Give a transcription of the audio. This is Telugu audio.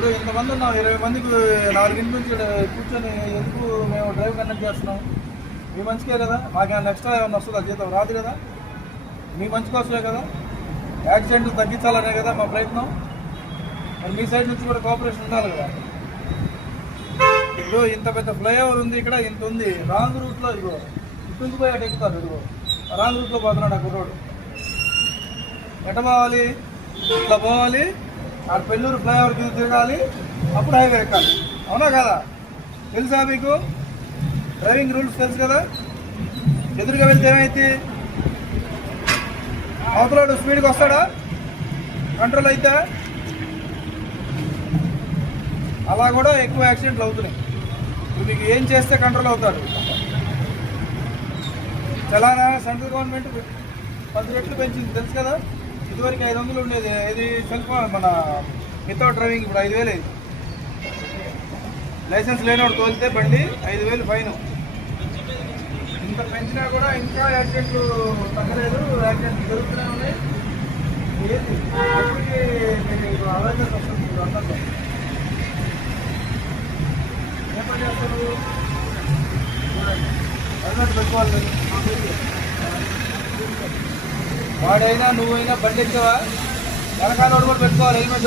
ఇప్పుడు ఇంతమంది ఉన్నాం, 20 మందికి 4 నుంచి కూర్చొని ఎందుకు మేము డ్రైవ్ కండక్ట్ చేస్తున్నాం? మీ మంచికే కదా, మాకేమైనా ఎక్స్ట్రా ఏమైనా వస్తుందా? జీతం రాదు కదా, మీ మంచి కోసమే కదా, యాక్సిడెంట్లు తగ్గించాలనే కదా మా ప్రయత్నం. మరి మీ సైడ్ నుంచి కూడా కోఆపరేషన్ ఉండాలి కదా. ఇప్పుడు ఇంత పెద్ద ఫ్లైఓవర్ ఉంది, ఇక్కడ ఇంత ఉంది, రాంగ్ రూట్లో ఇదిగో ఇటు పోయి అటు ఎక్కుతారు. ఇదిగో రాంగ్ రూట్లో పోతున్నాడు ఆ కుర్రోడు. ఎట పోవాలి? ఇట్లా పోవాలి, ఆ పెళ్ళూరు ఫ్లైఓవర్ కింద తిరగాలి, అప్పుడు హైవే ఎక్కాలి. అవునా కదా? తెలుసా మీకు? డ్రైవింగ్ రూల్స్ తెలుసు కదా. ఎదురుగా వెళ్తే ఏమైంది? అవతలాడు స్పీడ్గా వస్తాడా? కంట్రోల్ అయితే అలా కూడా ఎక్కువ యాక్సిడెంట్లు అవుతున్నాయి. మీకు ఏం చేస్తే కంట్రోల్ అవుతాడు? చలానా సెంట్రల్ గవర్నమెంట్ 10 రెట్లు పెంచింది తెలుసు కదా. ఇదివరకు 500 ఉండేది. ఇది మన వితౌట్ డ్రైవింగ్ ఇప్పుడు 5,000 అయింది. లైసెన్స్ లేనివాడు తోలితే బండి 5,000 ఫైన్. ఇంత పెంచినా కూడా ఇంకా యాక్సిడెంట్లు తగ్గలేదు, యాక్సిడెంట్లు జరుగుతూనే ఉన్నాయి. ఏంటి ఎప్పటికీ మీకు అవేర్నెస్ వస్తుంది? మీరు అందరిలో ఏ పని చేస్తారు? హెల్మెట్ పెట్టుకోవాలి. వాడైనా నువ్వైనా బండి ఎక్కావా, వెనకాల కూడా పెట్టుకోవాలి హెల్మెట్.